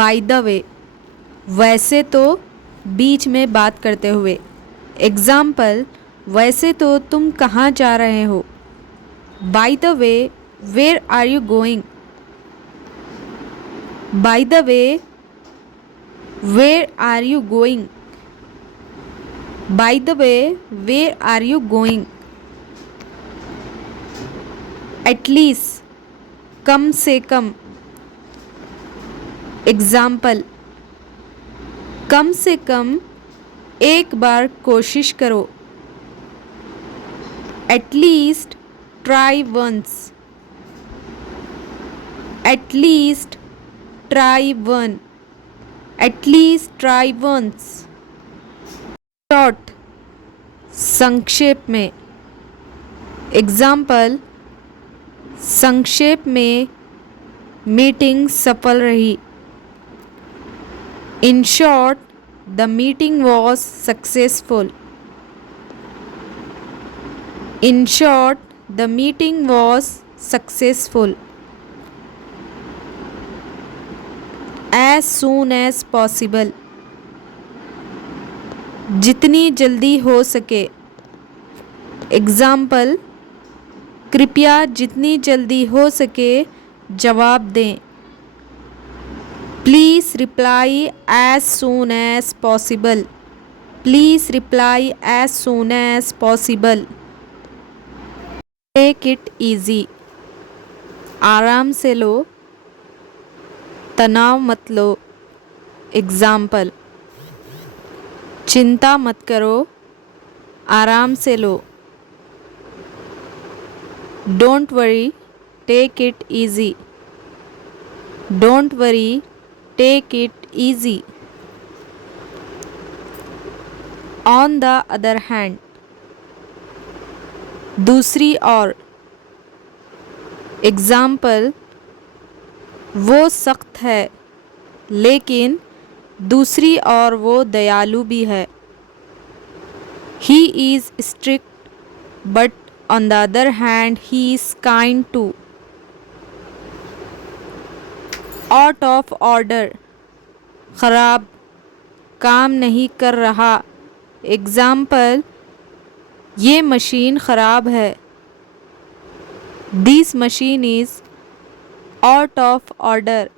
Bye the वे, वैसे तो बीच में बात करते हुए। एग्जाम्पल, वैसे तो तुम कहाँ जा रहे हो। By the way, where are you going. By the way, where are you going. By the way, where are you going. At least, कम से कम। एग्जाम्पल, कम से कम एक बार कोशिश करो। At least try once. At least try one. At least try once. Short, संक्षेप में। एग्जाम्पल, संक्षेप में मीटिंग सफल रही। In short, the meeting was successful. In short, the meeting was successful. As soon as possible, जितनी जल्दी हो सके। एग्जाम्पल, कृपया जितनी जल्दी हो सके जवाब दें। Please reply as soon as possible. Please reply as soon as possible. Take it easy, आराम से लो, तनाव मत लो। एग्जाम्पल, चिंता मत करो, आराम से लो। Don't worry, take it easy. Don't worry, take it easy. On the other hand, दूसरी ओर। एग्जाम्पल, वो सख्त है लेकिन दूसरी ओर वो दयालु भी है। He is strict but on the other hand he is kind too. Out of order, ख़राब, काम नहीं कर रहा। एग्जाम्पल, ये मशीन ख़राब है। This machine is out of order.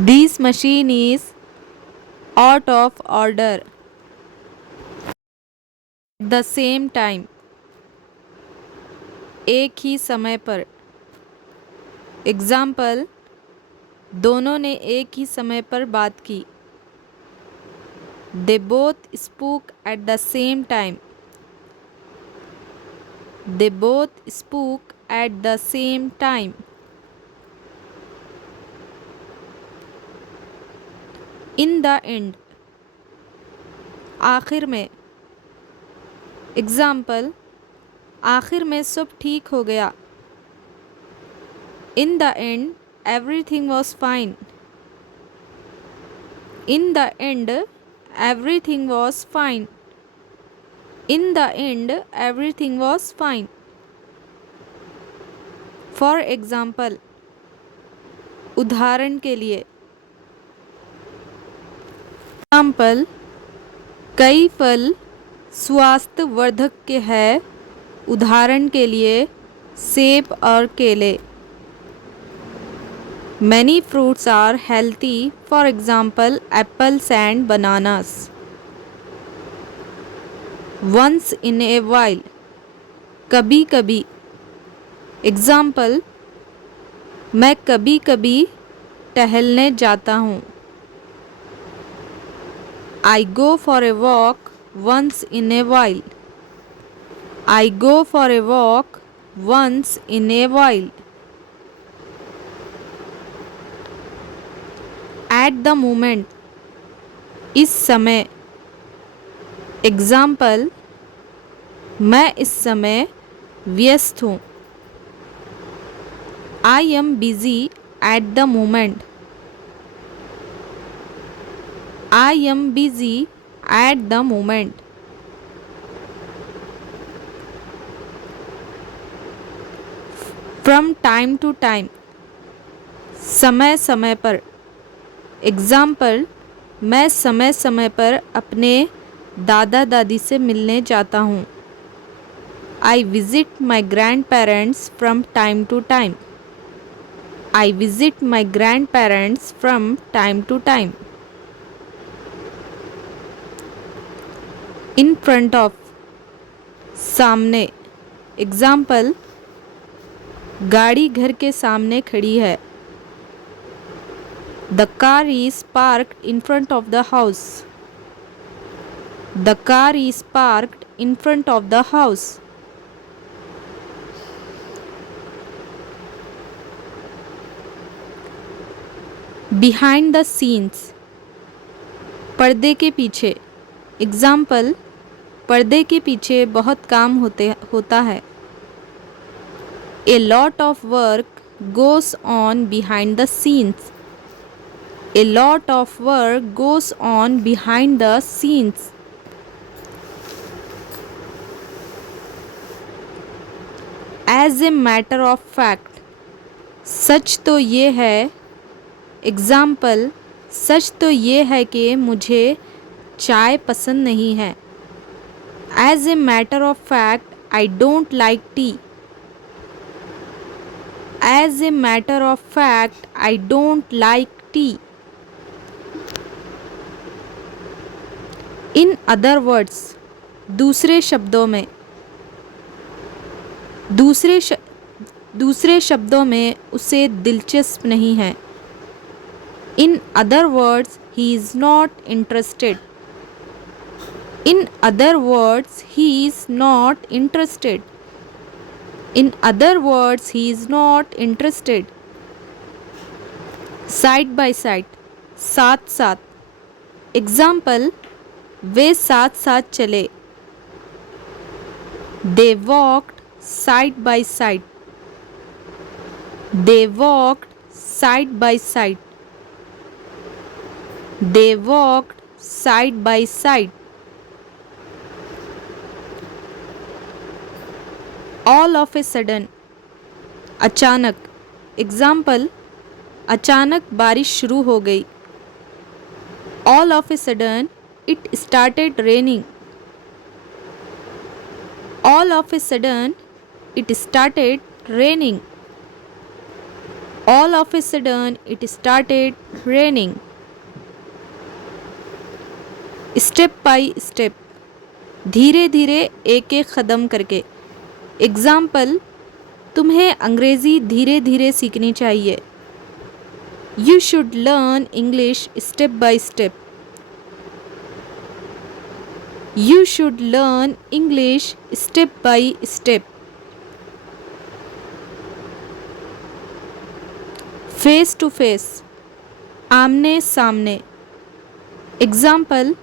This machine is out of order. The same time, एक ही समय पर। एग्जाम्पल, दोनों ने एक ही समय पर बात की। They both spoke at the same time. They both spoke at the same time. In the end, आखिर में। एग्जाम्पल, आखिर में सब ठीक हो गया। In the end, everything was fine. In the end, everything was fine. In the end, everything was fine. For example, उदाहरण के लिए। एग्जाम्पल, कई फल स्वास्थ्यवर्धक के हैं। उदाहरण के लिए सेब और केले। Many fruits are healthy. For example, apples and bananas. Once in a while, कभी कभी। एग्जाम्पल, मैं कभी कभी टहलने जाता हूँ। I go for a walk once in a while. I go for a walk once in a while. At the moment, इस समय। एग्जाम्पल, मैं इस समय व्यस्त हूँ। I am busy at the moment. I am busy at the moment. From time to time, समय समय पर। एग्जाम्पल, मैं समय समय पर अपने दादा दादी से मिलने जाता हूँ। I visit my grand parents from time to time. I visit my grand parents from time to time. In front of, सामने। एग्जाम्पल, गाड़ी घर के सामने खड़ी है। The car is parked in front of the house. The car is parked in front of the house. Behind the scenes, पर्दे के पीछे। एग्जाम्पल, पर्दे के पीछे बहुत काम होता है। A lot of work goes on behind the scenes. A lot of work goes on behind the scenes. As a matter of fact, सच तो ये है। एग्जाम्पल, सच तो ये है कि मुझे चाय पसंद नहीं है। As a matter of fact, I don't like tea. As a matter of fact, I don't like tea. In other words, दूसरे शब्दों में। दूसरे शब्दों में उसे दिलचस्प नहीं है। In other words, he is not interested. In other words, he is not interested. In other words, he is not interested. Side by side, साथ साथ। एग्जाम्पल, वे साथ साथ चले। They walked side by side. They walked side by side. They walked side by side. All of a sudden, अचानक। Example, अचानक बारिश शुरू हो गई। All of a sudden, it started raining. All of a sudden, it started raining. All of a sudden, it started raining. Step by step, धीरे धीरे एक एक कदम करके। एग्जाम्पल, तुम्हें अंग्रेज़ी धीरे धीरे सीखनी चाहिए। You should learn English step by step. You should learn English step by step. Face to face, आमने सामने। एग्जाम्पल,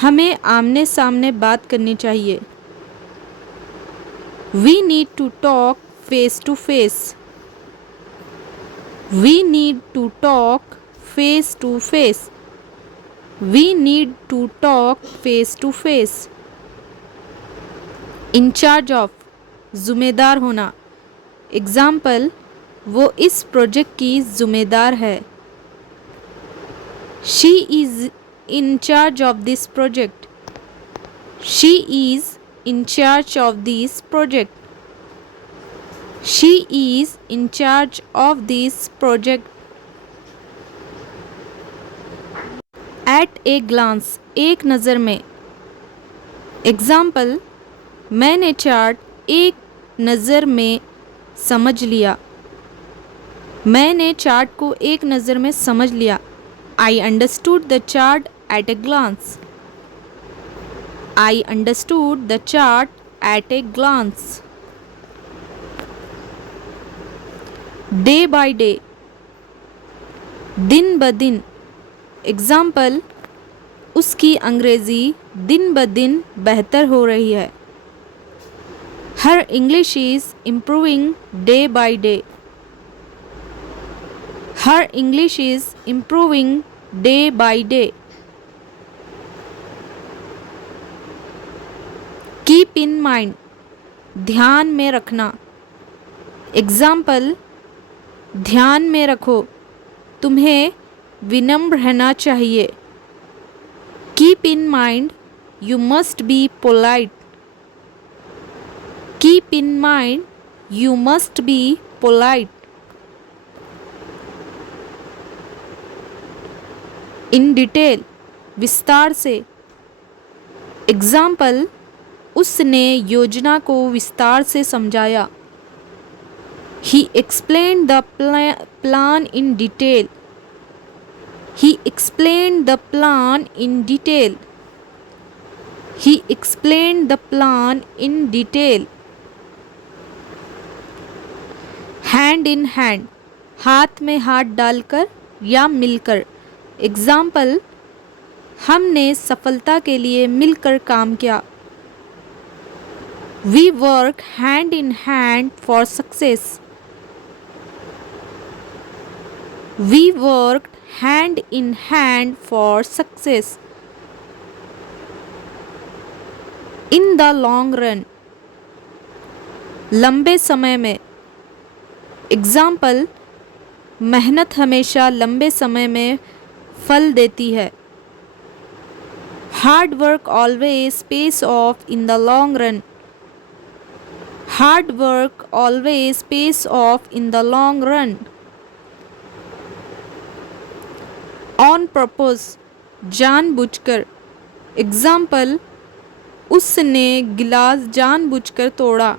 हमें आमने सामने बात करनी चाहिए। We need to talk face to face. We need to talk face to face. We need to talk face to face. In charge of, ज़िम्मेदार होना। एग्जाम्पल, वो इस प्रोजेक्ट की ज़िम्मेदार है। She is in charge of this project. She is in charge of this project. She is in charge of this project. At a glance, एक नज़र में। एग्जाम्पल, मैंने चार्ट एक नज़र में समझ लिया। मैंने चार्ट को एक नज़र में समझ लिया। I understood the chart at a glance. I understood the chart at a glance. Day by day, दिन ब दिन। एग्जाम्पल, उसकी अंग्रेज़ी दिन ब दिन बेहतर हो रही है। Her English is improving day by day. Her English is improving day by day. Keep in mind, ध्यान में रखना। एग्जाम्पल, ध्यान में रखो तुम्हें विनम्र रहना चाहिए। Keep in mind you must be polite. Keep in mind you must be polite. In detail विस्तार से। एग्जाम्पल, उसने योजना को विस्तार से समझाया। He explained the plan in detail. He explained the plan in detail. He explained the plan in detail. Hand in hand, हाथ में हाथ डालकर या मिलकर। एग्जाम्पल, हमने सफलता के लिए मिलकर काम किया। We work hand in hand for success. We worked hand in hand for success. In the long run, लंबे समय में। एग्जाम्पल, मेहनत हमेशा लंबे समय में फल देती है। Hard work always pays off in the long run. Hard work always pays off in the long run. On purpose, जानबूझकर। एग्जाम्पल, उसने गिलास जानबूझकर तोड़ा।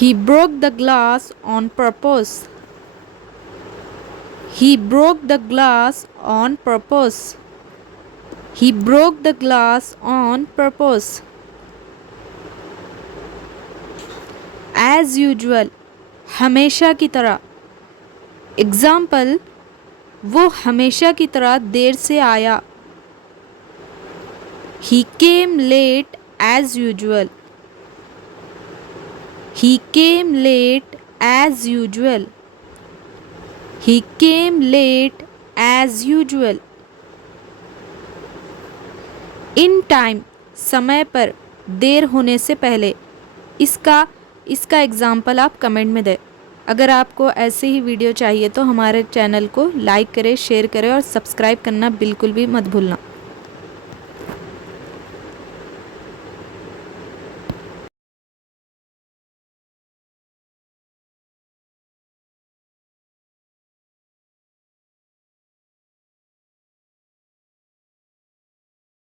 He broke the glass on purpose. He broke the glass on purpose. He broke the glass on purpose. As usual, हमेशा की तरह। Example, वो हमेशा की तरह देर से आया। He came late as usual. He came late as usual. He came late as usual. In time, समय पर, देर होने से पहले। इसका एग्जाम्पल आप कमेंट में दें। अगर आपको ऐसे ही वीडियो चाहिए तो हमारे चैनल को लाइक करें, शेयर करें और सब्सक्राइब करना बिल्कुल भी मत भूलना।